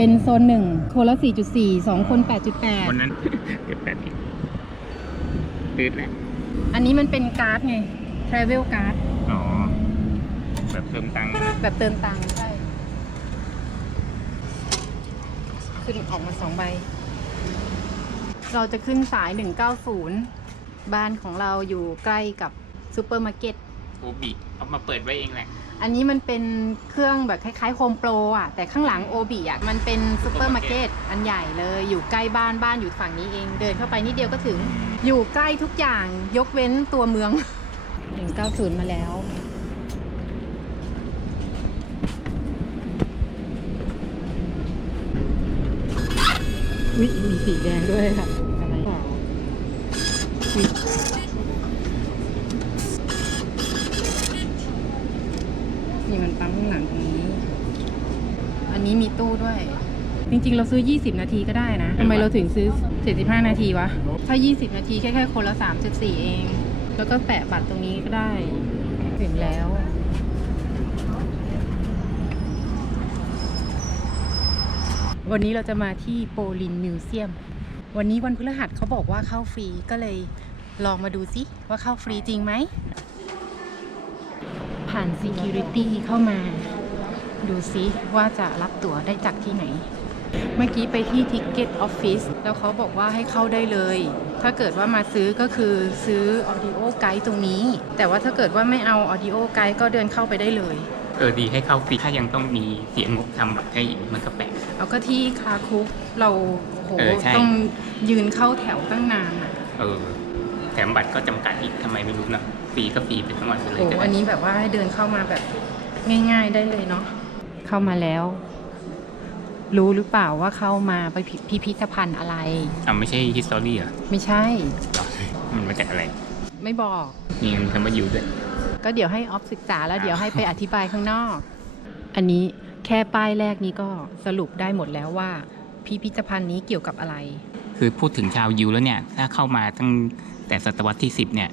เป็นโซน1คนละ 4.4 2 คน 8.8 วันนั้นเก็บ8 ตืดแหละอันนี้มันเป็นการ์ดไง Travel Card อ๋อแบบเติมตังค์แบบเติมตังค์ใช่ขึ้นออกมา2 ใบเราจะขึ้นสาย190บ้านของเราอยู่ใกล้กับซูเปอร์มาร์เก็ตโอบิเอามาเปิดไว้เองแหละอันนี้มันเป็นเครื่องแบบคล้ายๆโฮมโปรอ่ะแต่ข้างหลังโอบิอ่ะมันเป็นซูเปอร์มาร์เก็ตอันใหญ่เลยอยู่ใกล้บ้านอยู่ฝั่งนี้เองเดินเข้าไปนิดเดียวก็ถึงอยู่ใกล้ทุกอย่างยกเว้นตัวเมือง190มาแล้ววิมีสีแดงด้วยค่ะอะไรเปล่านี่มันปั๊มข้างหลังตรงนี้อันนี้มีตู้ด้วยจริงๆเราซื้อ20นาทีก็ได้นะทำไมเราถึงซื้อ75นาทีวะถ้า20นาทีแค่คนละ 3.4 เองแล้วก็แปะบัตรตรงนี้ก็ได้ถึงแล้ววันนี้เราจะมาที่โปลินมิวเซียมวันนี้วันพฤหัสเขาบอกว่าเข้าฟรีก็เลยลองมาดูซิว่าเข้าฟรีจริงไหมผ่าน Security เข้ามาดูซิว่าจะรับตั๋วได้จากที่ไหนเมื่อกี้ไปที่ Ticket Office แล้วเขาบอกว่าให้เข้าได้เลยถ้าเกิดว่ามาซื้อก็คือซื้อ Audio Guide ตรงนี้แต่ว่าถ้าเกิดว่าไม่เอา Audio Guide ก็เดินเข้าไปได้เลยดีให้เข้าฟรีถ้ายังต้องมีเสียงบทำบัตรให้อีกมันก็แปลกเอาก็ที่คาคุกเราโหต้องยืนเข้าแถวตั้งนานอ่ะแถมบัตรก็จำกัดอีกทำไมไม่รู้นะฟรีก็ฟรีไปทั้งวันไปเลยก็ได้อันนี้แบบว่าให้เดินเข้ามาแบบง่ายๆได้เลยเนาะเข้ามาแล้วรู้หรือเปล่าว่าเข้ามาไปพิพิธภัณฑ์อะไรไม่ใช่ history เหรอไม่ใช่ มันมาจากอะไรไม่บอกนี่มันทำมาอยู่ด้วยก็เดี๋ยวให้ออฟศึกษาแล้วเดี๋ยวให้ไปอธิบายข้างนอกอันนี้แค่ป้ายแรกนี้ก็สรุปได้หมดแล้วว่าพิพิธภัณฑ์นี้เกี่ยวกับอะไรคือพูดถึงชาวยิวแล้วเนี่ยถ้าเข้ามาตั้งแต่ศตวรรษที่10เนี่ย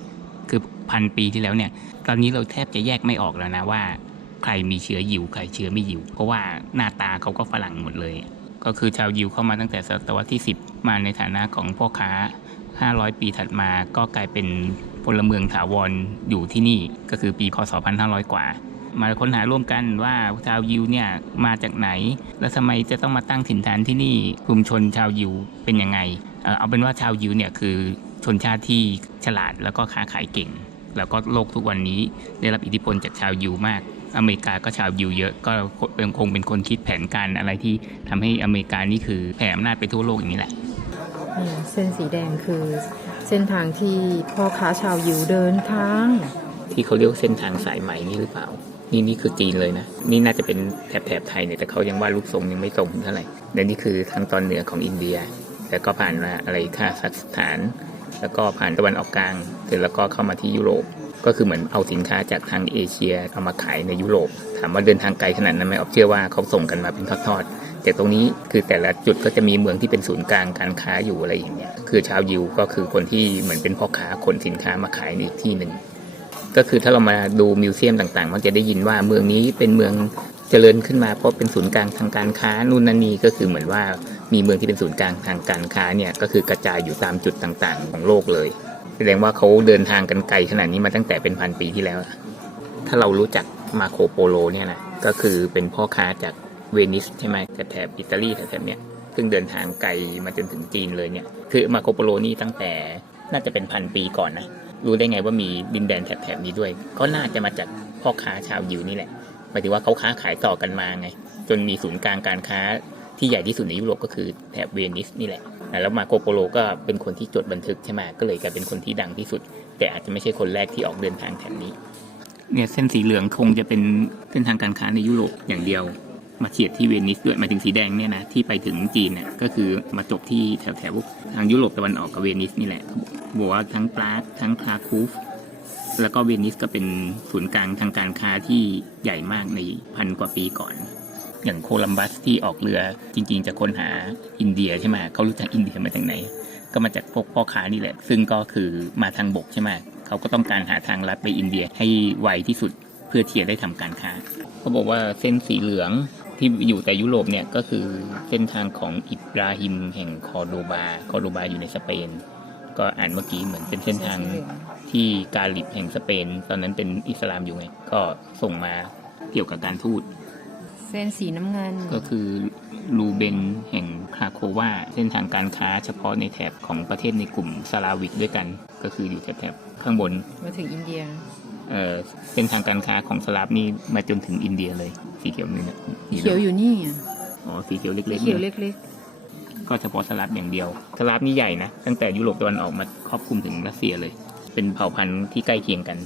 คือ1,000 ปีที่แล้วเนี่ยตอนนี้เราแทบจะแยกไม่ออกแล้วนะว่าใครมีเชื้อยิวใครเชื้อไม่ยิวเพราะว่าหน้าตาเขาก็ฝรั่งหมดเลยก็คือชาวยิวเข้ามาตั้งแต่ศตวรรษที่10มาในฐานะของพ่อค้า500 ปีถัดมาก็กลายเป็นพลเมืองถาวรอยู่ที่นี่ก็คือปีคศ1,500 กว่ามาค้นหาร่วมกันว่าชาวยิวเนี่ยมาจากไหนและทำไมจะต้องมาตั้งถิ่นฐานที่นี่ชุมชนชาวยิวเป็นยังไงเอาเป็นว่าชาวยิวเนี่ยคือชนชาติที่ฉลาดแล้วก็ค้าขายเก่งแล้วก็โลกทุกวันนี้ได้รับอิทธิพลจากชาวยิวมากอเมริกาก็ชาวยิวเยอะก็คงเป็นคนคิดแผนการอะไรที่ทำให้อเมริกานี่คือแผ่อำนาจไปทั่วโลกอย่างนี้แหละเส้นสีแดงคือเส้นทางที่พ่อค้าชาวยิวเดินทางที่เขาเรียกเส้นทางสายไหมนี่หรือเปล่านี่คือจีนเลยนะนี่น่าจะเป็นแถบไทยเนี่ยแต่เขายังว่ารูปทรงยังไม่ตรงเท่าไหร่และนี่คือทางตอนเหนือของอินเดียแล้วก็ผ่านมาอะไรคาซัคสถานแล้วก็ผ่านตะวันออกกลางแล้วก็เข้ามาที่ยุโรปก็คือเหมือนเอาสินค้าจากทางเอเชียเอามาขายในยุโรปถามว่าเดินทางไกลขนาดนั้นไหมออฟเชื่อว่าเขาส่งกันมาเป็นทอดๆแต่ตรงนี้คือแต่ละจุดก็จะมีเมืองที่เป็นศูนย์กลางการค้าอยู่อะไรอย่างเงี้ยคือชาวยิวก็คือคนที่เหมือนเป็นพ่อค้าขนสินค้ามาขายในอีกที่หนึ่งก็คือถ้าเรามาดูมิวเซียมต่างๆมันจะได้ยินว่าเมืองนี้เป็นเมืองเจริญขึ้นมาเพราะเป็นศูนย์กลางทางการค้านู่นนั่นนี่ก็คือเหมือนว่ามีเมืองที่เป็นศูนย์กลางทางการค้าเนี่ยก็คือกระจายอยู่ตามจุดต่างๆของโลกเลยแสดงว่าเขาเดินทางกันไกลขนาดนี้มาตั้งแต่เป็น1,000 ปีที่แล้วถ้าเรารู้จักมาโคโปโลเนี่ยนะก็คือเป็นพ่อค้าจากเวนิสใช่ไหมแถบอิตาลีแถบเนี้ยซึ่งเดินทางไกลมาจนถึงจีนเลยเนี่ยคือมาโคโปโลนี่ตั้งแต่น่าจะเป็น1,000 ปีก่อนนะรู้ได้ไงว่ามีดินแดนแถบนี้ด้วยก็น่าจะมาจากพ่อค้าชาวยิวนี่แหละหมายถึงว่าเขาค้าขายต่อกันมาไงจนมีศูนย์กลางการค้าที่ใหญ่ที่สุดในยุโรปก็คือแถบเวนิสนี่แหละแล้วมาโคโปโลก็เป็นคนที่จดบันทึกใช่ไหมก็เลยกลายเป็นคนที่ดังที่สุดแต่อาจจะไม่ใช่คนแรกที่ออกเดินทางแถบนี้เนี่ยเส้นสีเหลืองคงจะเป็นเส้นทางการค้าในยุโรปอย่างเดียวมาเฉียดที่เวนิสด้วยหมายถึงสีแดงเนี่ยนะที่ไปถึงจีนเนี่ยก็คือมาจบที่แถวทางยุโรปตะวันออกกับเวนิสนี่แหละบอกว่าทั้งปรากทั้งคราคูฟแล้วก็เวนิสก็เป็นศูนย์กลางทางการค้าที่ใหญ่มากใน1,000 กว่าปีก่อนอย่างโคลัมบัสที่ออกเรือจริงๆจะค้นหาอินเดียใช่ไหมเขารู้จักอินเดียมาจากไหนก็มาจากพวกพ่อค้านี่แหละซึ่งก็คือมาทางบกใช่ไหมเขาก็ต้องการหาทางลัดไปอินเดียให้ไวที่สุด เพื่อที่จะได้ทำการค้าเขาบอกว่าเส้นสีเหลืองที่อยู่แต่ยุโรปเนี่ยก็คือเส้นทางของอิบราฮิมแห่งคอร์โดบาอยู่ในสเปนก็อ่านเมื่อกี้เหมือนเป็นเส้นทางที่กาลิบแห่งสเปนตอนนั้นเป็นอิสลามอยู่ไงก็ส่งมาเกี่ยวกับการทูตเส้นสีน้ำเงินก็คือลูเบนแห่งคราโควาเส้นทางการค้าเฉพาะในแถบของประเทศในกลุ่มสลาวิกด้วยกันก็คืออยู่แถบข้างบนมาถึงอินเดียเส้นทางการค้าของสลาฟนี่มาจนถึงอินเดียเลยสีเขียวนี่นะเขียวอยู่นี่อ๋อสีเขียวเล็กๆเขียวเล็กๆก็เฉพาะสลาฟอย่างเดียวสลาฟนี่ใหญ่นะตั้งแต่ยุโรปตะวันออกมาครอบคลุมถึงรัสเซียเลยเป็นเผ่าพันธุ์ที่ใกล้เคียงกัน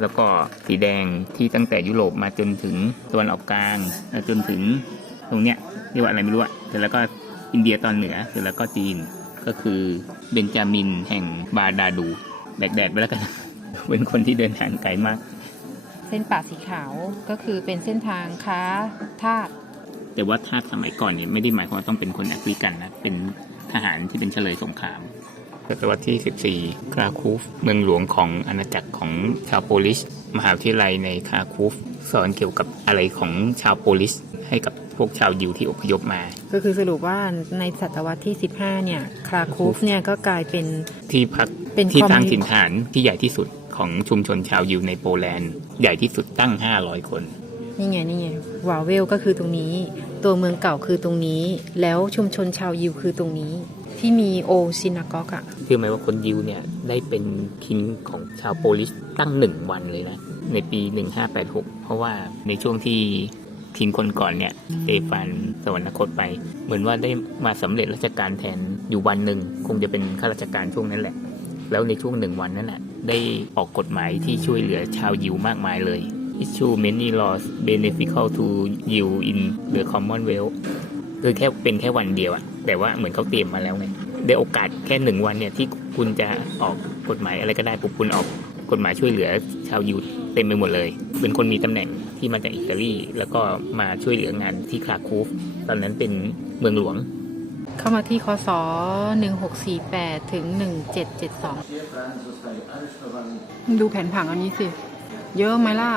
แล้วก็สีแดงที่ตั้งแต่ยุโรปมาจนถึงตะวันออกกลางจนถึงตรงเนี้ยเรียกว่าอะไรไม่รู้อะเสร็จแล้วก็อินเดียตอนเหนือเสร็จแล้วก็จีนก็คือเบนจามินแห่งบาดาดูแดดไปแล้วกันเป็นคนที่เดินทางไกลมากเส้นป่าสีขาวก็คือเป็นเส้นทางค้าทาสแต่ว่าทาสสมัยก่อนเนี่ยไม่ได้หมายความว่าต้องเป็นคนแอฟริกันนะเป็นทหารที่เป็นเฉลยสงครามศตวรรษที่14คราคูฟเมืองหลวงของอาณาจักรของชาวโปลิชมหาวิทยาลัยในคราคูฟสอนเกี่ยวกับอะไรของชาวโปลิชให้กับพวกชาวยิวที่อพยพมาก็คือสรุปว่าในศตวรรษที่15เนี่ยคราคูฟเนี่ยก็กลายเป็นที่พักที่ตั้งถิ่นฐานที่ใหญ่ที่สุดของชุมชนชาวยิวในโปแลนด์ใหญ่ที่สุดตั้ง500คนนี่ไงวาเวลก็คือตรงนี้ตัวเมืองเก่าคือตรงนี้แล้วชุมชนชาวยิวคือตรงนี้ที่มีโอซินากอกอะเชื่อไหมว่าคนยิวเนี่ยได้เป็นคิงของชาวโปลิชตั้ง1วันเลยนะในปี1586เพราะว่าในช่วงที่คิงคนก่อนเนี่ยสเตฟานสวรรคตไปเหมือนว่าได้มาสำเร็จราชการแทนอยู่วันหนึ่งคงจะเป็นข้าราชการช่วงนั้นแหละแล้วในช่วง1วันนั้นแหละได้ออกกฎหมายที่ช่วยเหลือชาวยิวมากมายเลย issue many laws beneficial to Jew in the Commonwealth คือเป็นแค่วันเดียวอะแต่ว่าเหมือนเขาเตรียมมาแล้วไงได้โอกาสแค่1วันเนี่ยที่คุณจะออกกฎหมายอะไรก็ได้ปุ๊บคุณออกกฎหมายช่วยเหลือชาวยิวเต็มไปหมดเลยเป็นคนมีตำแหน่งที่มาจากอิตาลีแล้วก็มาช่วยเหลืองานที่คราคูฟตอนนั้นเป็นเมืองหลวงเข้ามาที่คศ1648ถึง1772ดูแผนผังอันนี้สิเยอะไหมล่ะ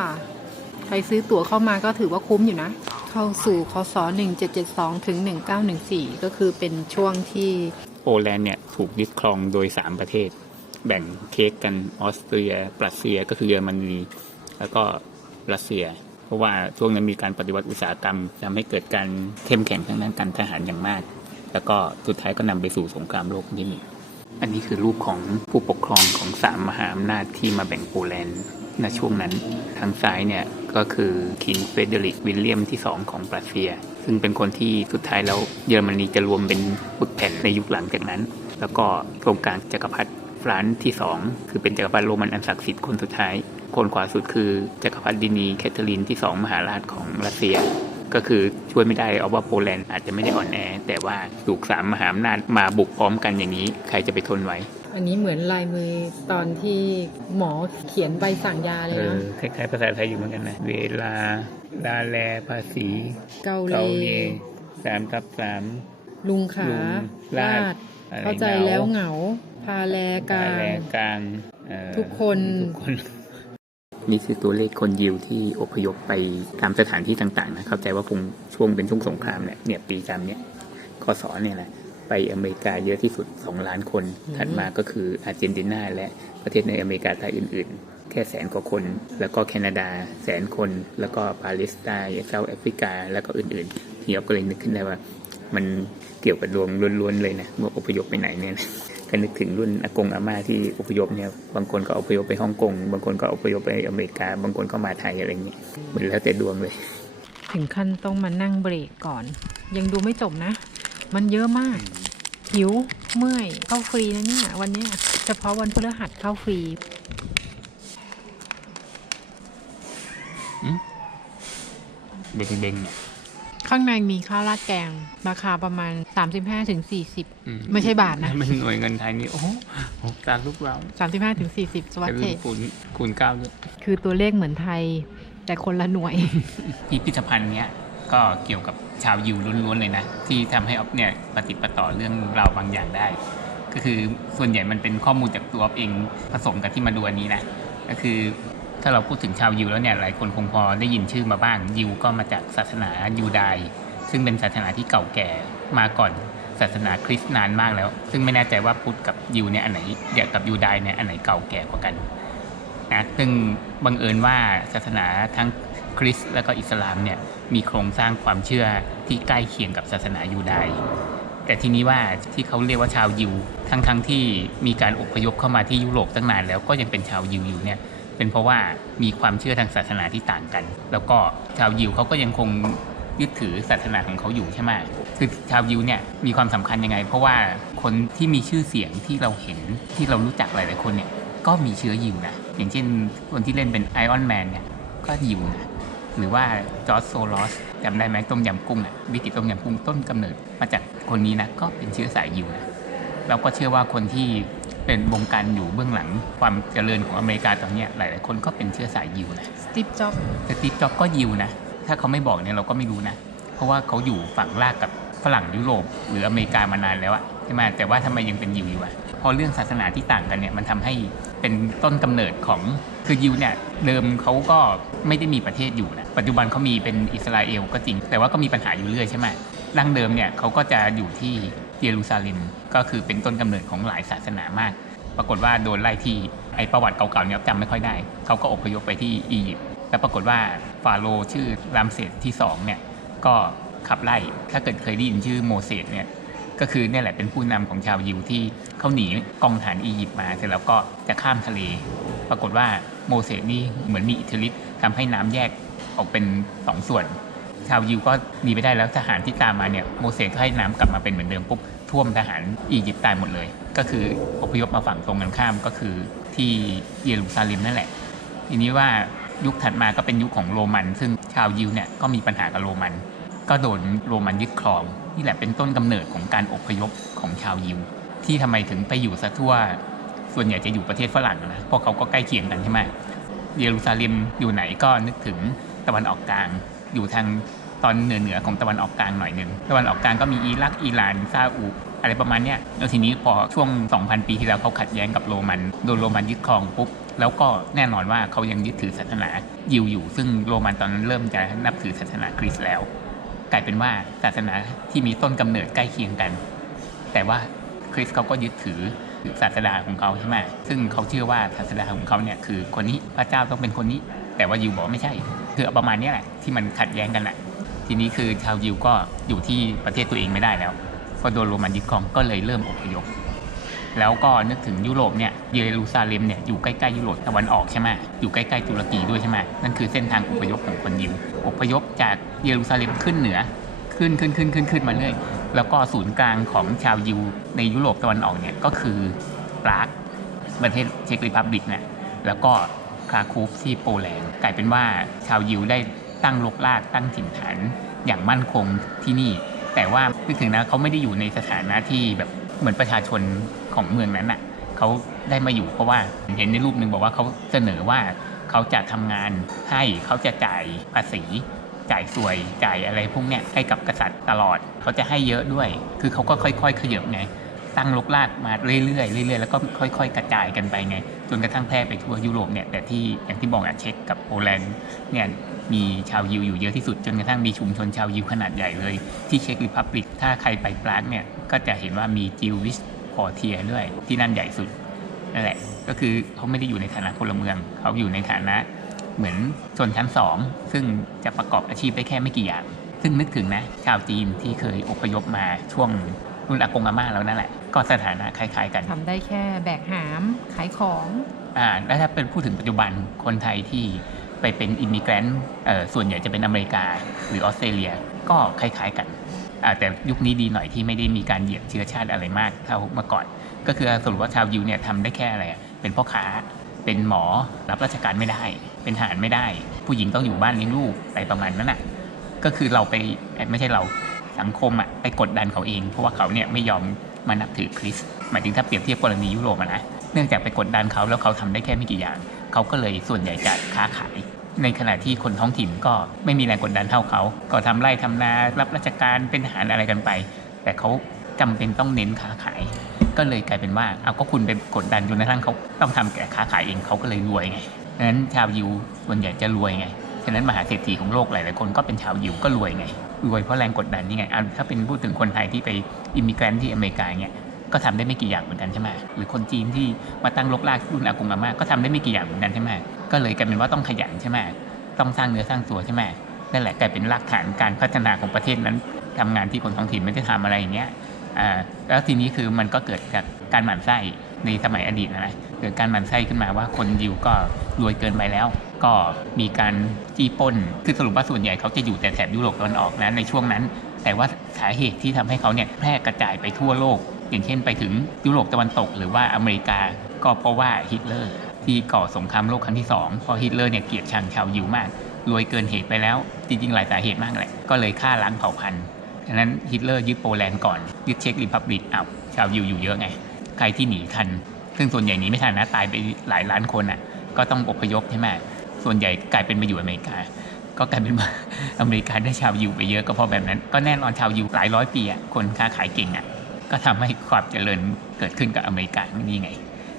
ใครซื้อตั๋วเข้ามาก็ถือว่าคุ้มอยู่นะเข้าสู่คศ1772ถึง1914ก็คือเป็นช่วงที่โปแลนด์เนี่ยถูกยึดครองโดย3ประเทศแบ่งเค้กกันออสเตรียปรัสเซียก็คือเยอรมนีแล้วก็รัสเซียเพราะว่าช่วงนั้นมีการปฏิวัติอุตสาหกรรมทำให้เกิดการเข้มแข็งทางด้านการทหารอย่างมากแล้วก็สุดท้ายก็นำไปสู่สงครามโลกที่1อันนี้คือรูปของผู้ปกครองของ3มหาอำนาจที่มาแบ่งโปแลนด์ในช่วงนั้นทางซ้ายเนี่ยก็คือคิงเฟเดริกวิลเลียมที่2ของปรัสเซียซึ่งเป็นคนที่สุดท้ายแล้วเยอรมนีจะรวมเป็นปึกแผ่นในยุคหลังจากนั้นแล้วก็โครงการจักรพรรดิฟรานซ์ที่2คือเป็นจักรพรรดิโรมันอันศักดิ์สิทธิ์คนสุดท้ายคนขวาสุดคือจักรพรรดินีแคทเธอรีนที่2มหาราชของรัสเซียก็คือช่วยไม่ได้เอาว่าโปแลนด์อาจจะไม่ได้อ่อนแอแต่ว่าถูก3มหาอำนาจมาบุกพร้อมกันอย่างนี้ใครจะไปทนไหวอันนี้เหมือนลายมือตอนที่หมอเขียนใบสั่งยาเลยนะคล้ายๆภาษาไทยอยู่เหมือนกันนะเวลาดาแลภาษีเกาเล3/3ลุงขาลาดเข้าใจแล้วเหงาพาแลกลางทุกคนนี่คือตัวเลขคนยิวที่อพยพไปตามสถานที่ต่างๆนะเข้าใจว่าคงช่วงเป็นช่วงสงครามเนี่ยปีจำเนี่ยคศเนี่ยแหละไปอเมริกาเยอะที่สุด2ล้านคนถัดมาก็คืออาร์เจนตินาและประเทศในอเมริกาใต้อื่นๆแค่100,000 กว่าคนแล้วก็แคนาดา100,000 คนแล้วก็ปาเลสไตน์เซาท์แอฟริกาแล้วก็อื่นๆที่เราก็เลยนึกขึ้นได้ว่ามันเกี่ยวกับดวงล้วนๆเลยนะว่าอพยพไปไหนเนี่ยก็นึกถึงรุ่นอากงอาม่าที่อพยพเนี่ยบางคนก็อพยพไปฮ่องกงบางคนก็อพยพไปอเมริกาบางคนก็มาไทยอะไรอย่างเงี้ยเหมือนแล้วแต่ดวงเลยถึงขั้นต้องมานั่งเบรกก่อนยังดูไม่จบนะมันเยอะมากหิวเมื่อยเข้าฟรีนะเนี่ยวันนี้เฉพาะวันพฤหัสเข้าฟรีเด้งๆเนี่ยข้างในมีข้าวราดแกงราคาประมาณ 35-40 ไม่ใช่บาทนะมันหน่วยเงินไทยนี่โอ้โหตามลูกเรา 35-40 สวัสดีคูณ9ด้วยคือตัวเลขเหมือนไทยแต่คนละหน่วยพิพิธภัณฑ์เนี้ยก็เกี่ยวกับชาวยิวล้วนๆเลยนะที่ทำให้อ๊อฟเนี่ยปฏิปต่อเรื่องราวบางอย่างได้ก็คือส่วนใหญ่มันเป็นข้อมูลจากตัวอ๊อฟเองผสมกับที่มาดูอันนี้นะก็คือ ถ้าเราพูดถึงชาวยิวแล้วเนี่ยหลายคนคงพอได้ยินชื่อมาบ้างยิวก็มาจากศาสนายูดาห์ซึ่งเป็นศาสนาที่เก่าแก่มาก่อนศาสนาคริสต์นานมากแล้วซึ่งไม่แน่ใจว่าพุทธกับยิวเนี่ยอันไหนกับยูดาห์เนี่ยอันไหนเก่าแก่กว่ากันนะซึ่งบังเอิญว่าศาสนาทั้งคริสต์และก็อิสลามเนี่ยมีโครงสร้างความเชื่อที่ใกล้เคียงกับศาสนายูดาห์แต่ทีนี้ว่าที่เขาเรียกว่าชาวยิวทั้งที่มีการอพยพเข้ามาที่ยุโรปตั้งนานแล้วก็ยังเป็นชาวยิวอยู่เนี่ยเป็นเพราะว่ามีความเชื่อทางศาสนาที่ต่างกันแล้วก็ชาวยิวเขาก็ยังคงยึดถือศาสนาของเขาอยู่ใช่ไหมคือชาวยิวเนี่ยมีความสำคัญยังไงเพราะว่าคนที่มีชื่อเสียงที่เราเห็นที่เรารู้จักหลายๆคนเนี่ยก็มีเชื้อยิวนะอย่างเช่นคนที่เล่นเป็นไอออนแมนเนี่ยก็ยิวนะหรือว่าจอร์จโซลอสจำได้ไหมต้มยำกุ้งอ่ะวิกฤตต้มยำกุ้งต้นกำเนิดมาจากคนนี้นะก็เป็นเชื้อสายยิวนะเราก็เชื่อว่าคนที่เป็นวงการอยู่เบื้องหลังความเจริญของอเมริกาตอนนี้หลายๆคนก็เป็นเชื้อสายยิวนะสตีฟจ็อบส์ก็ยิวนะถ้าเขาไม่บอกเนี่ยเราก็ไม่รู้นะเพราะว่าเขาอยู่ฝั่งลากกับฝรั่งยุโรปหรืออเมริกามานานแล้วอะใช่ไหมแต่ว่าทำไมยังเป็นยิวอยู่อะพอเรื่องศาสนาที่ต่างกันเนี่ยมันทำให้เป็นต้นกำเนิดของคือยิวเนี่ยเดิมเขาก็ไม่ได้มีประเทศอยู่นะปัจจุบันเขามีเป็นอิสราเอลก็จริงแต่ว่าก็มีปัญหาอยู่เรื่อยใช่ไหมดั้งเดิมเนี่ยเขาก็จะอยู่ที่เยรูซาเล็มก็คือเป็นต้นกำเนิดของหลายศาสนามากปรากฏว่าโดนไล่ที่ไอประวัติเก่าๆเนี่ยจำไม่ค่อยได้เขาก็อพยพไปที่อียิปต์แล้วปรากฏว่าฟาโรห์ชื่อรามเสสที่2เนี่ยก็ขับไล่ถ้าเกิดเคยได้ยินชื่อโมเสสเนี่ยก็คือเนี่ยแหละเป็นผู้นำของชาวยิวที่เขาหนีกองทหารอียิปต์มาเสร็จแล้วก็จะข้ามทะเลปรากฏว่าโมเสสนี่เหมือนมีอิทธิฤทธิ์ทำให้น้ำแยกออกเป็น2ส่วนชาวยิวก็หนีไปได้แล้วทหารที่ตามมาเนี่ยโมเสสก็ให้น้ำกลับมาเป็นเหมือนเดิมปุ๊บท่วมทหารอียิปต์ตายหมดเลยก็คืออพยพมาฝั่งตรงกันข้ามก็คือที่เยรูซาเล็มนั่นแหละทีนี้ว่ายุคถัดมาก็เป็นยุคของโรมันซึ่งชาวยิวเนี่ยก็มีปัญหากับโรมันก็โดนโรมันยึดครองนี่แหละเป็นต้นกำเนิดของการอพยพของชาวยิวที่ทำไมถึงไปอยู่ซะทั่วส่วนใหญ่จะอยู่ประเทศฝรั่งนะเพราะเขาก็ใกล้เคียงกันใช่ไหมเยรูซาเล็มอยู่ไหนก็นึกถึงตะวันออกกลางอยู่ทางตอนเหนือของตะวันออกกลางหน่อยนึงตะวันออกกลางก็มีอิรักอิหร่านซาอุอะไรประมาณเนี้ยแล้วทีนี้พอช่วง 2,000 ปีที่แล้วเขาขัดแย้งกับโรมันโดนโรมันยึดครองปุ๊บแล้วก็แน่นอนว่าเขายังยึดถือศาสนายิวอยู่ซึ่งโรมันตอนนั้นเริ่มจะนับถือศาสนาคริสต์แล้วกลายเป็นว่าศาสนาที่มีต้นกำเนิดใกล้เคียงกันแต่ว่าคริสต์เขาก็ยึดถือศาสดาของเขาใช่ไหมซึ่งเขาเชื่อว่าศาสดาของเขาเนี่ยคือคนนี้พระเจ้าต้องเป็นคนนี้แต่ว่ายิวบอกไม่ใช่คือประมาณนี้แหละที่มันขัดแย้งกันแหละทีนี้คือชาวยิวก็อยู่ที่ประเทศตัวเองไม่ได้แล้วพอโดนโรมันยึดครองก็เลยเริ่มอพยพแล้วก็นึกถึงยุโรปเนี่ยเยรูซาเล็มเนี่ยอยู่ใกล้ๆยุโรปตะวันออกใช่ไหมอยู่ใกล้ๆตุรกีด้วยใช่ไหมนั่นคือเส้นทางอพยพของคนยิวอพยพจากเยรูซาเล็มขึ้นเหนือขึ้นมาเรื่อยแล้วก็ศูนย์กลางของชาวยิวในยุโรปตะวันออกเนี่ยก็คือปรากประเทศเช็กรีพับลิกเนี่ยแล้วก็คราคูฟที่โปแลนด์กลายเป็นว่าชาวยิวได้ตั้งรกรากตั้งถิ่นฐานอย่างมั่นคงที่นี่แต่ว่าถึงนะเขาไม่ได้อยู่ในสถานะที่แบบเหมือนประชาชนของเมืองนั้นน่ะเขาได้มาอยู่เพราะว่าเห็นในรูปหนึ่งบอกว่าเขาเสนอว่าเขาจะทำงานให้เขาจะจ่ายภาษีจ่ายสวยจ่ายอะไรพวกเนี้ยให้กับกษัตริย์ตลอดเขาจะให้เยอะด้วยคือเขาก็ค่อยๆขยับไงตั้งรกรากมาเรื่อยๆแล้วก็ค่อยๆกระจายกันไปไงจนกระทั่งแพร่ไปทั่วยุโรปเนี่ยแต่ที่อย่างที่บอกเช็กกับโปแลนด์เนี่ยมีชาวยิวอยู่เยอะที่สุดจนกระทั่งมีชุมชนชาวยิวขนาดใหญ่เลยที่เช็กรีพับลิกถ้าใครไปปรากเนี่ยก็จะเห็นว่ามีจิววิชคอเทียด้วยที่นั่นใหญ่สุดนั่นแหละก็คือเขาไม่ได้อยู่ในฐานะพลเมืองเขาอยู่ในฐานะเหมือนชนชั้น2ซึ่งจะประกอบอาชีพได้แค่ไม่กี่อย่างซึ่งนึกถึงนะชาวจีนที่เคยอพยพมาช่วงรุ่นอากงอาม่าแล้วนั่นแหละก็สถานะคล้ายๆกันทำได้แค่แบกหามขายของแล้วถ้าเป็นพูดถึงปัจจุบันคนไทยที่ไปเป็นอิมมิเกรนต์ส่วนใหญ่จะเป็นอเมริกาหรือออสเตรเลียก็คล้ายๆกันแต่ยุคนี้ดีหน่อยที่ไม่ได้มีการเหยียดเชื้อชาติอะไรมากเท่าเมื่อก่อนก็คือสรุปว่าชาวยิวเนี่ยทำได้แค่อะไรเป็นพ่อค้าเป็นหมอรับราชการไม่ได้เป็นทหารไม่ได้ผู้หญิงต้องอยู่บ้านเลี้ยงลูกอะไรประมาณนั้นน่ะก็คือเราไปไม่ใช่เราสังคมไปกดดันเขาเองเพราะว่าเขาเนี่ยไม่ยอมมานับถือคริสต์หมายถึงถ้าเปรียบเทียบกรณียุโรปนะเนื่องจากไปกดดันเขาแล้วเขาทำได้แค่ไม่กี่อย่างเขาก็เลยส่วนใหญ่จะค้าขายในขณะที่คนท้องถิ่นก็ไม่มีแรงกดดันเท่าเขาก็ทำไร่ทำนารับราชการเป็นทหารอะไรกันไปแต่เขาจำเป็นต้องเน้นค้าขายก็เลยกลายเป็นว่าเอาก็คุณไปกดดันจนกระทั่งเขาต้องทำแก่ค้าขายเองเขาก็เลยรวยไง ดังนั้นชาวยิวส่วนใหญ่จะรวยไงฉะนั้นมหาเศรษฐีของโลกหลายๆคนก็เป็นชาวยิวก็รวยไงรวยเพราะแรงกดดันนี่ไงถ้าเป็นพูดถึงคนไทยที่ไปอิมิเกรนต์ที่อเมริกาเนี่ยก็ทำได้ไม่กี่อย่างเหมือนกันใช่ไหมหรือคนจีนที่มาตั้งรกรากรุ่นอากงอาม่าก็ทำได้ไม่กี่อย่างเหมือนกันใช่ไหมก็เลยกลายเป็นว่าต้องขยันใช่ไหมต้องสร้างเนื้อสร้างตัวใช่ไหมนั่นแหละกลายเป็นรากฐานการพัฒนาของประเทศนั้นทำงานที่คนท้องถิ่นไม่ได้ทำอะไรอย่างเงี้ยแล้วทีนี้คือมันก็เกิดจากการหมั่นไส้ในสมัยอดีตนะเกิดการหมั่นไส้ขึ้นมาว่าคนยิวก็รวยเกินไปแล้วก็มีการจี้ปล้นคือสรุปว่าส่วนใหญ่เขาจะอยู่แต่แถบยุโรปตะวันออกนะในช่วงนั้นแต่ว่าสาเหตุที่ทำให้เขาเนี่ยแพร่กระจายไปทั่วโลกอย่างเช่นไปถึงยุโรปตะวันตกหรือว่าอเมริกาก็เพราะว่าฮิตเลอร์ที่ก่อสงครามโลกครั้งที่2เพราะฮิตเลอร์เนี่ยเกลียดชังชาวยิวมากรวยเกินเหตุไปแล้วจริงๆหลายสาเหตุมากแหละก็เลยฆ่าล้างเผ่าพันธุ์ฉะนั้นฮิตเลอร์ยึดโปแลนด์ก่อนยึดเช็กริพับลิกชาวยิวอยู่เยอะไงใครที่หนีทันซึ่งส่วนใหญ่หนีไม่ทันนะตายไปหลายล้านคนก็ต้องอพยพใช่ไหมส่วนใหญ่กลายเป็นมาอยู่อเมริกาก็กลายเป็นว่าอเมริกาได้ชาวยิวไปเยอะก็เพราะแบบนั้นก็แน่นอนชาวยิวหลายร้อยปีคนค้าขายเก่งก็ทำให้ความเจริญเกิดขึ้นกับอเมริกานี่ไง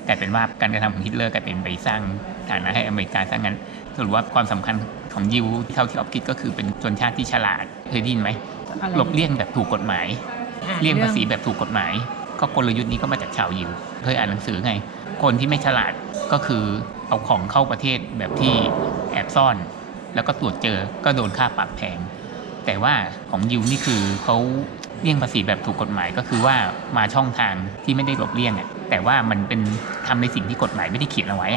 กลายเป็นว่าการกระทำของฮิตเลอร์กลายเป็นไปสร้างฐานะให้อเมริกาสร้างงั้นสรุปว่าความสำคัญของยิวเท่าที่ออฟคิดก็คือเป็นชนชาติที่ฉลาดเคยได้ยินไหมหลบเลี่ยงแบบถูกกฎหมายเลี่ยงภาษีแบบถูกกฎหมายก็กลยุทธ์นี้ก็มาจากชาวยิวเคยอ่านหนังสือไงคนที่ไม่ฉลาดก็คือเอาของเข้าประเทศแบบที่แอบซ่อนแล้วก็ตรวจเจอก็โดนค่าปรับแพงแต่ว่าของยิวนี่คือเขาเลี่ยงภาษีแบบถูกกฎหมายก็คือว่ามาช่องทางที่ไม่ได้หลบเลี่ยงแต่ว่ามันเป็นทำในสิ่งที่กฎหมายไม่ได้เขียนเอาไว้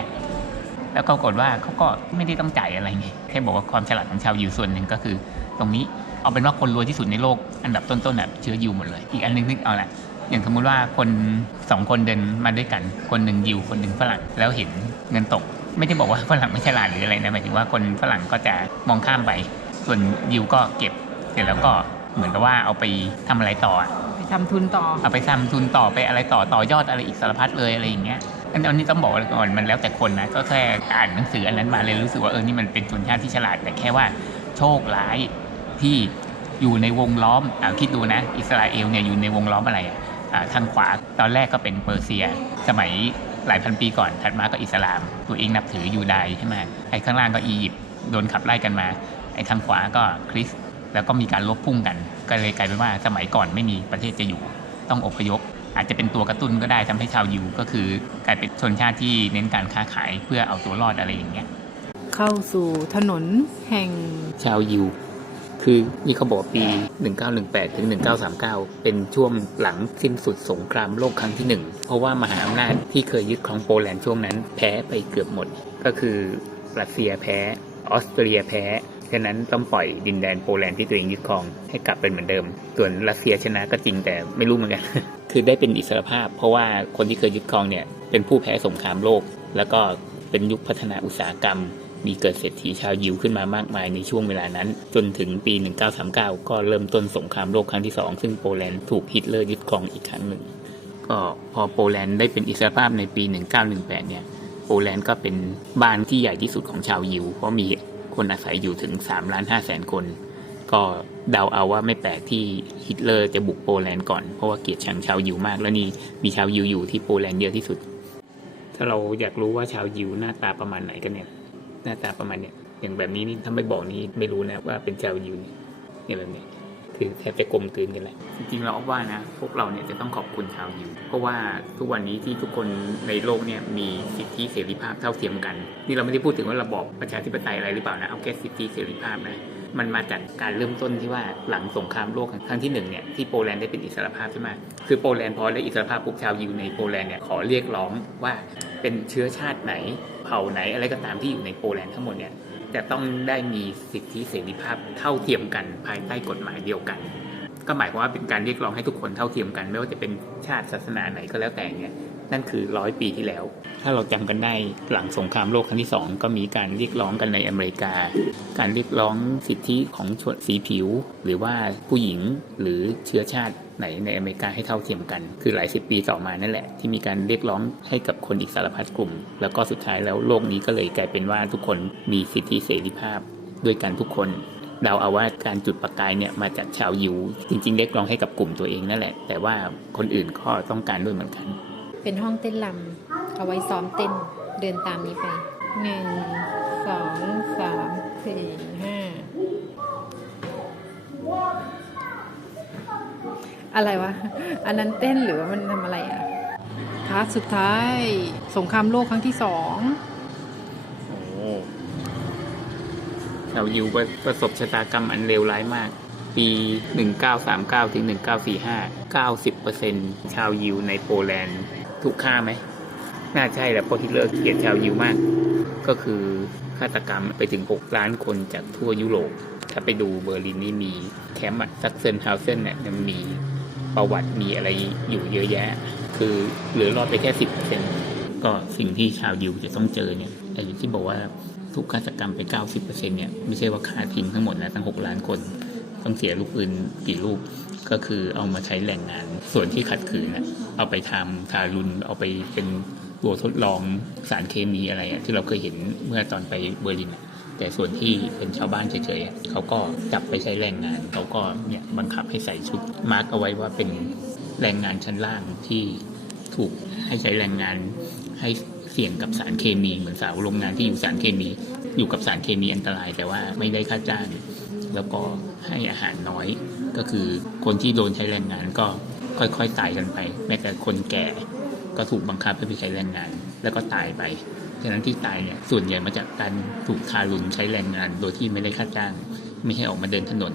แล้วก็ปรากฏว่าเขาก็ไม่ได้ต้องจ่ายอะไรไงแค่บอกว่าความฉลาดของชาวยิวส่วนหนึ่งก็คือตรงนี้เอาเป็นว่าคนรวยที่สุดในโลกอันดับต้นๆเชื้อยิวหมดเลยอีกอันนึงนึกเอาละอย่างสมมุติว่าคน2คนเดินมาด้วยกันคนหนึ่งยิวคนหนึ่งฝรั่งแล้วเห็นเงินตกไม่ได้บอกว่าฝรั่งไม่ฉลาดหรืออะไรนะหมายถึงว่าคนฝรั่งก็จะมองข้ามไปส่วนยิวก็เก็บเสร็จแล้วก็เหมือนกับว่าเอาไปทำอะไรต่อไปทำทุนต่อเอาไปทำทุนต่อไปอะไรต่อยอดอะไรอีกสารพัดเลยอะไรอย่างเงี้ยอันนี้ต้องบอกก่อนมันแล้วแต่คนนะก็แค่อ่านหนังสืออันนั้นมาเลยรู้สึกว่านี่มันเป็นชนชาติที่ฉลาดแต่แค่ว่าโชคร้ายที่อยู่ในวงล้อมคิดดูนะอิสราเอลเนี่ยอยู่ในวงล้อมอะไรทางขวาตอนแรกก็เป็นเปอร์เซียสมัยหลายพันปีก่อนถัดมาก็อิสลามตัวเองนับถือยูไดใช่ไหมไอ้ข้างล่างก็อียิปต์โดนขับไล่กันมาไอ้ทางขวาก็คริสต์แล้วก็มีการลบพุ่งกันก็เลยกลายเป็นว่าสมัยก่อนไม่มีประเทศจะอยู่ต้องอพยพอาจจะเป็นตัวกระตุ้นก็ได้ทำให้ชาวยิวก็คือกลายเป็นชนชาติที่เน้นการค้าขายเพื่อเอาตัวรอดอะไรอย่างเงี้ยเข้าสู่ถนนแห่งชาวยิวคือนี่เขาบอกปี 1918 ถึง 1939 เป็นช่วงหลังสิ้นสุดสงครามโลกครั้งที่1เพราะว่ามหาอำนาจที่เคยยึดครองโปแลนด์ช่วงนั้นแพ้ไปเกือบหมดก็คือรัสเซียแพ้ออสเตรียแพ้ฉะนั้นต้องปล่อยดินแดนโปแลนด์ที่ตัวเองยึดครองให้กลับเป็นเหมือนเดิมส่วนรัสเซียชนะก็จริงแต่ไม่รู้เหมือนกัน คือได้เป็นอิสรภาพเพราะว่าคนที่เคยยึดครองเนี่ยเป็นผู้แพ้สงครามโลกแล้วก็เป็นยุคพัฒนาอุตสาหกรรมมีเกิดเศรษฐีชาวยิวขึ้นมามากมายในช่วงเวลานั้นจนถึงปี 1939 ก็เริ่มต้นสงครามโลกครั้งที่2ซึ่งโปแลนด์ถูกฮิตเลอร์ยึดครองอีกครั้งหนึ่งก็พอโปแลนด์ได้เป็นอิสรภาพในปี 1918 เนี่ยโปแลนด์ก็เป็นบ้านที่ใหญ่ที่สุดของชาวยิวเพราะมีคนอาศัยอยู่ถึง 3,500,000 คนก็เดาเอาว่าไม่แปลกที่ฮิตเลอร์จะบุกโปแลนด์ก่อนเพราะว่าเกลียดชังชาวยิวมากแล้วนี่มีชาวยิวอยู่ที่โปแลนด์เยอะที่สุดถ้าเราอยากรู้ว่าชาวยิวหน้าตาประมาณไหนกันเนี่ยหน้าตาประมาณเนี่ยอย่างแบบนี้นี่ถ้าไม่บอกนี่ไม่รู้นะว่าเป็นชาวยิวเนี่ยแบบนี้คือแทบจะกลมกลืนกันแหละจริงๆเราว่านะพวกเราเนี่ยจะต้องขอบคุณชาวยิวเพราะว่าทุกวันนี้ที่ทุกคนในโลกเนี่ยมีสิทธิเสรีภาพเท่าเทียมกันนี่เราไม่ได้พูดถึงว่าระบอบประชาธิปไตยอะไรหรือเปล่านะเอาแค่สิทธิเสรีภาพนะมันมาจากการเริ่มต้นที่ว่าหลังสงครามโลกครั้งที่1เนี่ยที่โปแลนด์ได้เป็นอิสรภาพใช่ไหมคือโปแลนด์พอได้อิสรภาพพวกชาวยิวในโปแลนด์เนี่ยขอเรียกร้องว่าเป็นเชื้อชาติไหนเผ่าไหนอะไรก็ตามที่อยู่ในโปแลนด์ทั้งหมดเนี่ยจะต้องได้มีสิทธิเสรีภาพเท่าเทียมกันภายใต้กฎหมายเดียวกันก็หมายความว่าเป็นการเรียกร้องให้ทุกคนเท่าเทียมกันไม่ว่าจะเป็นชาติศาสนาไหนก็แล้วแต่เนี่ยนั่นคือ100 ปีที่แล้วถ้าเราจำกันได้หลังสงครามโลกครั้งที่2ก็มีการเรียกร้องกันในอเมริกาการเรียกร้องสิทธิของชนสีผิวหรือว่าผู้หญิงหรือเชื้อชาติไหนในอเมริกาให้เท่าเทียมกันคือหลาย10 ปีต่อมานั่นแหละที่มีการเรียกร้องให้กับคนอีกสารพัดกลุ่มแล้วก็สุดท้ายแล้วโลกนี้ก็เลยกลายเป็นว่าทุกคนมีสิทธิเสรีภาพด้วยกันทุกคนเดาเอาว่าการจุดประกายเนี่ยมาจากชาวยิวจริงๆเรียกร้องให้กับกลุ่มตัวเองนั่นแหละแต่ว่าคนอื่นก็ต้องการด้วยเหมือนกันเป็นห้องเต้นรำเอาไว้ซ้อมเต้นเดินตามนี้ไป อะไรวะ อันนั้นเต้นหรือว่ามันทำอะไรอ่ะพาร์ทสุดท้ายสงครามโลกครั้งที่ 2 โอ้ชาวยิวประสบชะตากรรมอันเลวร้ายมาก ปี 1939 ถึง 1945 90% ชาวยิวในโปแลนด์ถูกฆ่าไหม น่าใช่แหละเพราะฮิตเลอร์เกลียดชาวยิวมาก ก็คือฆาตกรรมไปถึง 6 ล้านคนจากทั่วยุโรป ถ้าไปดูเบอร์ลินนี่มีแคมป์ซักเซนเฮาเซนเนี่ยมันมีประวัติมีอะไรอยู่เยอะแยะ คือเหลือรอดไปแค่ 10% ก็สิ่งที่ชาวยิวจะต้องเจอเนี่ยไอ้ที่บอกว่าถูกฆาตกรรมไป 90% เนี่ยไม่ใช่ว่าฆ่าทิ้งทั้งหมดนะทั้ง 6 ล้านคนต้องเสียลูกปืนกี่ลูกก็คือเอามาใช้แรงงานส่วนที่ขัดขืนน่ะเอาไปทำทารุณเอาไปเป็นตัวทดลองสารเคมีอะไรที่เราเคยเห็นเมื่อตอนไปเบอร์ลินแต่ส่วนที่เป็นชาวบ้านเฉยๆเขาก็จับไปใช้แรงงานเขาก็เนี่ยบังคับให้ใส่ชุดมาร์กเอาไว้ว่าเป็นแรงงานชั้นล่างที่ถูกให้ใช้แรงงานให้เสี่ยงกับสารเคมีเหมือนสาวโรงงานที่อยู่สารเคมีอยู่กับสารเคมีอันตรายแต่ว่าไม่ได้ค่าจ้างแล้วก็ให้อาหารน้อยก็คือคนที่โดนใช้แรงงานก็ค่อยๆตายกันไปแม้แต่คนแก่ก็ถูกบังคับให้ไปใช้แรงงานแล้วก็ตายไปฉะนั้นที่ตายเนี่ยส่วนใหญ่มาจากการถูกทารุณใช้แรงงานโดยที่ไม่ได้ค่าจ้างไม่ให้ออกมาเดินถนน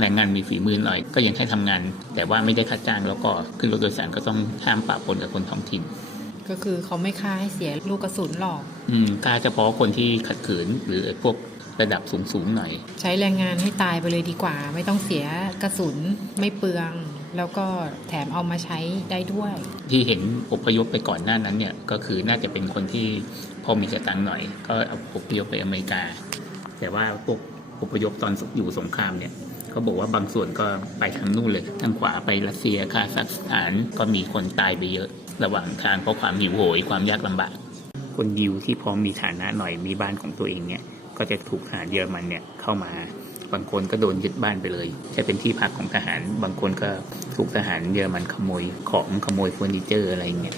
แรงงานมีฝีมือหน่อยก็ยังให้ทำงานแต่ว่าไม่ได้ค่าจ้างแล้วก็ขึ้นรถโดยสารก็ต้องห้ามปะปนกับคนท้องถิ่นก็คือเขาไม่ฆ่าให้เสียลูกกระสุนหรอกฆ่าเฉพาะคนที่ขัดขืนหรือพวกระดับสูงๆหน่อยใช้แรงงานให้ตายไปเลยดีกว่าไม่ต้องเสียกระสุนไม่เปลืองแล้วก็แถมเอามาใช้ได้ด้วยที่เห็นอพยพไปก่อนหน้านั้นเนี่ยก็คือน่าจะเป็นคนที่พอมีสตังค์หน่อยก็อพยพไปอเมริกาแต่ว่าพวกอพยพตอนอยู่สงครามเนี่ยเขาบอกว่าบางส่วนก็ไปทางนู่นเลยทางขวาไปรัสเซียคาซัคสถานก็มีคนตายไปเยอะระหว่างทางเพราะความหิวโหยความยากลำบากคนยิวที่พอมีฐานะหน่อยมีบ้านของตัวเองเนี่ยก็จะถูกทหารเยอรมันเนี่ยเข้ามาบางคนก็โดนยึดบ้านไปเลยใช้เป็นที่พักของทหารบางคนก็ถูกทหารเยอรมันขโมยของขโมยเฟอร์นิเจอร์อะไรเงี้ย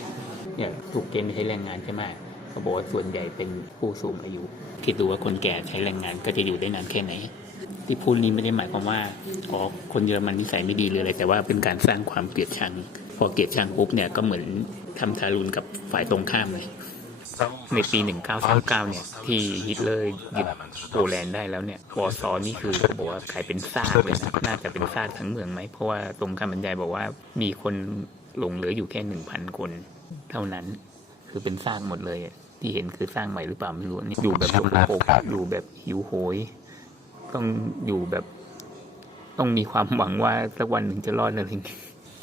เนี่ยถูกเกณฑ์ไปใช้แรงงานใช่ไหมเขาบอกว่าส่วนใหญ่เป็นผู้สูงอายุคิดดูว่าคนแก่ใช้แรงงานก็จะอยู่ได้นานแค่ไหนที่พูดนี้ไม่ได้หมายความว่าคนเยอรมันนิสัยไม่ดีหรืออะไรแต่ว่าเป็นการสร้างความเกลียดชังพอเกลียดชังปุ๊บเนี่ยก็เหมือนทำทารุณกับฝ่ายตรงข้ามเลยในปี 1939 เนี่ยที่ฮิตเลอร์ยึดโปแลนด์ได้แล้วเนี่ยวอร์ซอนี่คือเขาบอกว่าขายเป็นซากเลยนะน่าจะเป็นซากทั้งเมืองไหมเพราะว่าตรงคำบรรยายบอกว่ามีคนหลงเหลืออยู่แค่ 1,000 คนเท่านั้นคือเป็นซากหมดเลยที่เห็นคือสร้างใหม่หรือเปล่าไม่รู้นี่อยู่แบบสกปรกอยู่แบบหิวโหยต้องอยู่แบบต้องมีความหวังว่าสักวันหนึ่งจะรอดอะไร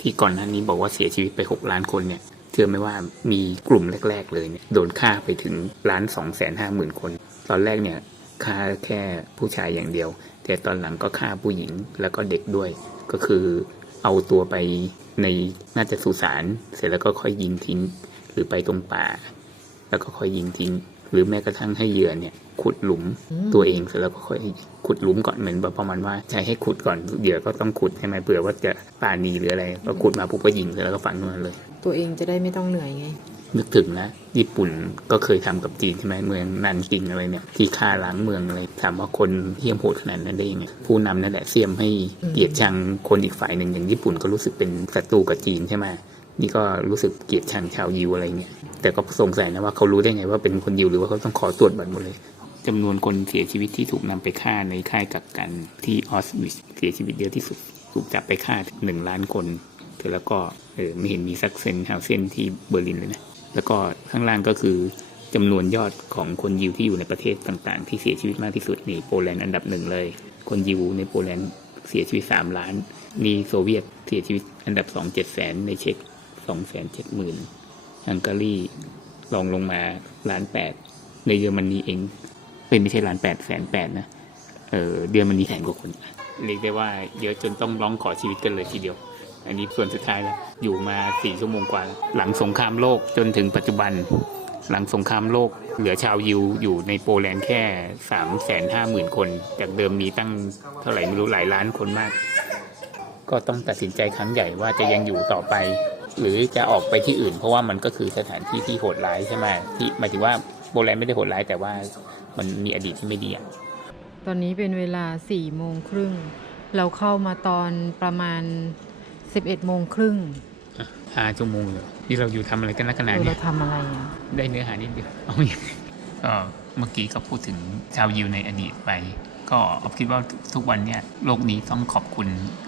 ที่ก่อนหน้านี้บอกว่าเสียชีวิตไป6 ล้านคนเนี่ยเชื่อไหมว่ามีกลุ่มแรกๆเลยเนี่ยโดนฆ่าไปถึง1,250,000 คนตอนแรกเนี่ยฆ่าแค่ผู้ชายอย่างเดียวแต่ตอนหลังก็ฆ่าผู้หญิงแล้วก็เด็กด้วยก็คือเอาตัวไปในน่าจะสุสานเสร็จแล้วก็ค่อยยิงทิ้งหรือไปตรงป่าแล้วก็ค่อยยิงทิ้งหรือแม้กระทั่งให้เหยื่อเนี่ยขุดหลุมตัวเองเสร็จแล้วก็ค่อยขุดหลุมก่อนเหมือนประมาณว่าใช้ให้ขุดก่อนเหยื่อก็ต้องขุดใช่ไหมเผื่อว่าจะปาณีหรืออะไรก็ขุดมาปุ๊บก็ยิงเสร็จแล้วก็ฝังลงมาเลยตัวเองจะได้ไม่ต้องเหนื่อยไงนึกถึงนะญี่ปุ่นก็เคยทำกับจีนใช่ไหมเมืองนันกิงอะไรเนี่ยที่ฆ่าล้างเมืองอะไรถามว่าคนเหี้ยมโหดขนาดนั้นได้ยังไงผู้นำนั่นแหละเสี่ยมให้เกลียดชังคนอีกฝ่ายหนึ่งอย่างญี่ปุ่นก็รู้สึกเป็นศัตรูกับจีนใช่ไหมนี่ก็รู้สึกเกลียดชังชาวยิวอะไรเงี้ยแต่ก็สงสัยนะว่าเขารู้ได้ไงว่าเป็นคนยิวหรือว่าเขาต้องขอตรวจบัตรหมดเลยจำนวนคนเสียชีวิตที่ถูกนำไปฆ่าในค่ายกักกันที่ออสวิชเสียชีวิตเยอะที่สุดถูกจับไปฆ่า1 ล้านคนแล้วก็ไม่เห็นมีซักเซนเฮาเซนที่เบอร์ลินเลยนะแล้วก็ข้างล่างก็คือจำนวนยอดของคนยิวที่อยู่ในประเทศต่างๆที่เสียชีวิตมากที่สุดนี่โปแลนด์อันดับ1เลยคนยิวในโปแลนด์เสียชีวิต3 ล้านมีโซเวียตเสียชีวิตอันดับ2 700,000ในเช็ก270,000ฮังการีรองลงมา1,800,000ในเยอรมนีเองไม่ใช่1,800,000นะเยอรมนี100,000 กว่าคนเรียกได้ว่าเยอะจนต้องร้องขอชีวิตกันเลยทีเดียวอันนี้ส่วนสุดท้ายแล้วอยู่มา4 ชั่วโมงกว่าหลังสงครามโลกจนถึงปัจจุบันหลังสงครามโลกเหลือชาวยิวอยู่ในโปแลนด์แค่ 350,000 คนจากเดิมมีตั้งเท่าไหร่ไม่รู้หลายล้านคนมากก็ต้องตัดสินใจครั้งใหญ่ว่าจะยังอยู่ต่อไปหรือจะออกไปที่อื่นเพราะว่ามันก็คือสถานที่ที่โหดร้ายใช่ไหมที่หมายถึงว่า โบแลนด์ไม่ได้โหดร้ายแต่ว่ามันมีอดีตที่ไม่ดีอ่ะ ตอนนี้เป็นเวลา4 โมงครึ่งเราเข้ามาตอนประมาณ11 โมงครึ่ง 5 ชั่วโมงเลยที่เราอยู่ทำอะไรกันนักขนาด เรา นี้ ทำอะไรอ่ะ ได้เนื้อหานิดเดียวเอาอย่างก็เมื่อกี้ก็พูดถึงชาวยิวในอดีตไป ก็ออฟคิดว่าทุกวันเนี่ยโลกนี้ต้องขอบคุณ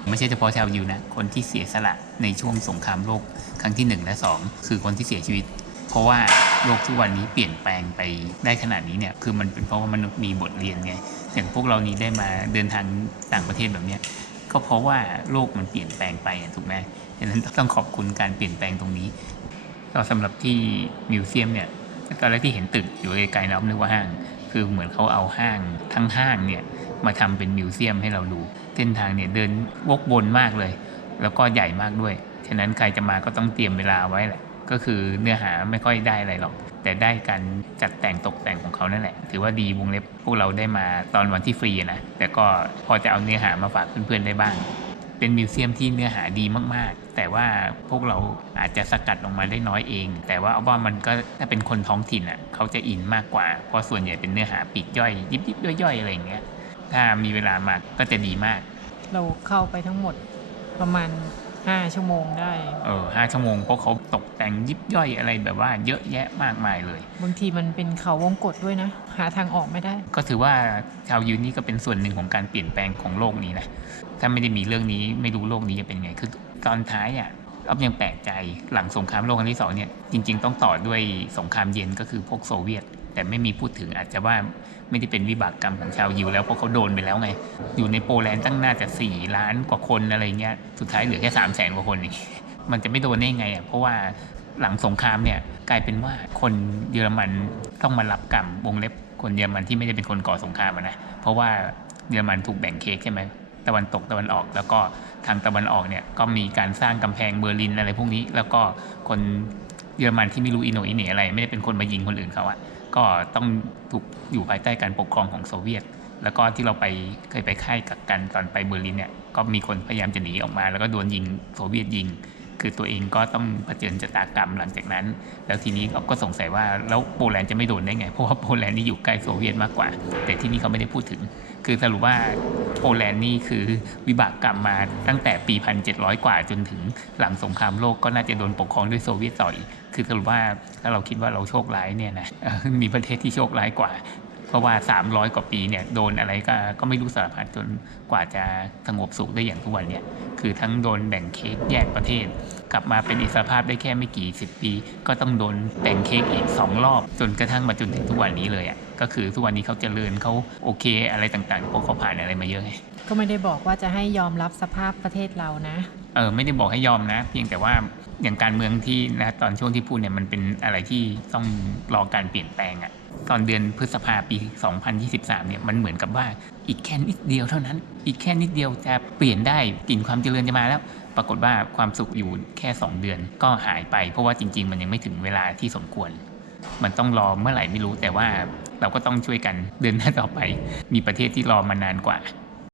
ไม่ใช่เฉพาะชาวยิวนะคนที่เสียสละในช่วงสงครามโลกครั้งที่1และ2คือคนที่เสียชีวิต เพราะว่าโลกทุกวันนี้เปลี่ยนแปลงไปได้ขนาดนี้เนี่ยคือมันเป็นเพราะว่ามนุษย์มีบทเรียนไงอย่างพวกเรานี้ได้มาเดินทางต่างประเทศแบบเนี้ยก็เพราะว่าโลกมันเปลี่ยนแปลงไปถูกไหมฉะนั้นต้องขอบคุณการเปลี่ยนแปลงตรงนี้ก็สำหรับที่มิวเซียมเนี่ยตอนแรกที่เห็นตึกอยู่ไกลๆนะนึกว่าห้างคือเหมือนเขาเอาห้างทั้งห้างเนี่ยมาทำเป็นมิวเซียมให้เราดูเส้นทางเนี่ยเดินวกวนมากเลยแล้วก็ใหญ่มากด้วยฉะนั้นใครจะมาก็ต้องเตรียมเวลาไว้แหละก็คือเนื้อหาไม่ค่อยได้อะไรหรอกแต่ได้การจัดแต่งตกแต่งของเขานั่นแหละถือว่าดีวงเล็บพวกเราได้มาตอนวันที่ฟรีนะแต่ก็พอจะเอาเนื้อหามาฝากเพื่อนๆได้บ้างเป็นมิวเซียมที่เนื้อหาดีมากๆแต่ว่าพวกเราอาจจะสกัดออกมาได้น้อยเองแต่ว่าเอาว่ามันก็ถ้าเป็นคนท้องถิ่นอ่ะเขาจะอินมากกว่าเพราะส่วนใหญ่เป็นเนื้อหาปลีกย่อยยิบๆย่อยๆอะไรอย่างเงี้ยถ้ามีเวลามาก็จะดีมาก เราเข้าไปทั้งหมดประมาณ5 ชั่วโมงได้ 5 ชั่วโมงเพราะเขาตกแต่งยิบย่อยอะไรแบบว่าเยอะแยะมากมายเลยบางทีมันเป็นเขาวงกฏด้วยนะหาทางออกไม่ได้ก็ถือว่าชาวยิวนี่ก็เป็นส่วนหนึ่งของการเปลี่ยนแปลงของโลกนี้นะถ้าไม่ได้มีเรื่องนี้ไม่รู้โลกนี้จะเป็นไงคือตอนท้ายอ่ะอ๊อฟยังแปลกใจหลังสงครามโลกครั้งที่2เนี่ยจริงๆต้องต่อด้วยสงครามเย็นก็คือพวกโซเวียตแต่ไม่มีพูดถึงอาจจะว่าไม่ได้เป็นวิบากกรรมของชาวยิวแล้วเพราะเขาโดนไปแล้วไงอยู่ในโปแลนด์ตั้งน่าจะ4 ล้านกว่าคนอะไรเงี้ยสุดท้ายเหลือแค่300,000 กว่าคนเองมันจะไม่โดนได้ไงอ่ะเพราะว่าหลังสงครามเนี่ยกลายเป็นว่าคนเยอรมันต้องมารับกรรมวงเล็บคนเยอรมันที่ไม่ได้เป็นคนก่อสงครามนะเพราะว่าเยอรมันถูกแบ่งเค้กใช่ไหมตะวันตกตะวันออกแล้วก็ทางตะวันออกเนี่ยก็มีการสร้างกำแพงเบอร์ลินอะไรพวกนี้แล้วก็คนเยอรมันที่ไม่รู้อิโหนอิเหน่อะไรไม่ได้เป็นคนมายิงคนอื่นเขาอ่ะก็ต้องถูกอยู่ภายใต้การปกครองของโซเวียตแล้วก็ที่เราเคยไปค่ายกักกันตอนไปเบอร์ลินเนี่ยก็มีคนพยายามจะหนีออกมาแล้วก็โดนยิงโซเวียตยิงคือตัวเองก็ต้องเผชิญชะตากรรมหลังจากนั้นแล้วทีนี้ก็สงสัยว่าแล้วโปแลนด์จะไม่โดนได้ไงเพราะว่าโปแลนด์นี่อยู่ใกล้โซเวียตมากกว่าแต่ที่นี่เขาไม่ได้พูดถึงคือสรุปว่าโปแลนด์นี่คือวิบากกรรมมาตั้งแต่ปี 1700 กว่าจนถึงหลังสงครามโลกก็น่าจะโดนปกครองด้วยโซเวียตต่ออีกคือสรุปว่าถ้าเราคิดว่าเราโชคร้ายเนี่ยนะมีประเทศที่โชคร้ายกว่าเพราะว่า300 กว่าปีเนี่ยโดนอะไรก็ไม่รู้สารพัดจนกว่าจะสงบสุขได้อย่างทุกวันเนี่ยคือทั้งโดนแบ่งเค้กแยกประเทศกลับมาเป็นอิสรภาพได้แค่ไม่กี่10 ปีก็ต้องโดนแบ่งเค้กอีก2 รอบจนกระทั่งมาจนถึงทุกวันนี้เลยอ่ะก็คือทุกวันนี้เขาเจริญเขาโอเคอะไรต่างๆเพราะเขาผ่านอะไรมาเยอะไงก็ไม่ได้บอกว่าจะให้ยอมรับสภาพประเทศเรานะไม่ได้บอกให้ยอมนะเพียงแต่ว่าอย่างการเมืองที่นะตอนช่วงที่พูดเนี่ยมันเป็นอะไรที่ต้องรอการเปลี่ยนแปลงอ่ะตอนเดือนพฤษภาปี 2023 เนี่ยมันเหมือนกับว่าอีกแค่นิดเดียวเท่านั้นอีกแค่นิดเดียวจะเปลี่ยนได้กลิ่นความเจริญจะมาแล้วปรากฏว่าความสุขอยู่แค่2 เดือนก็หายไปเพราะว่าจริงๆมันยังไม่ถึงเวลาที่สมควรมันต้องรอเมื่อไหร่ไม่รู้แต่ว่าเราก็ต้องช่วยกันเดินหน้าต่อไปมีประเทศที่รอมานานกว่า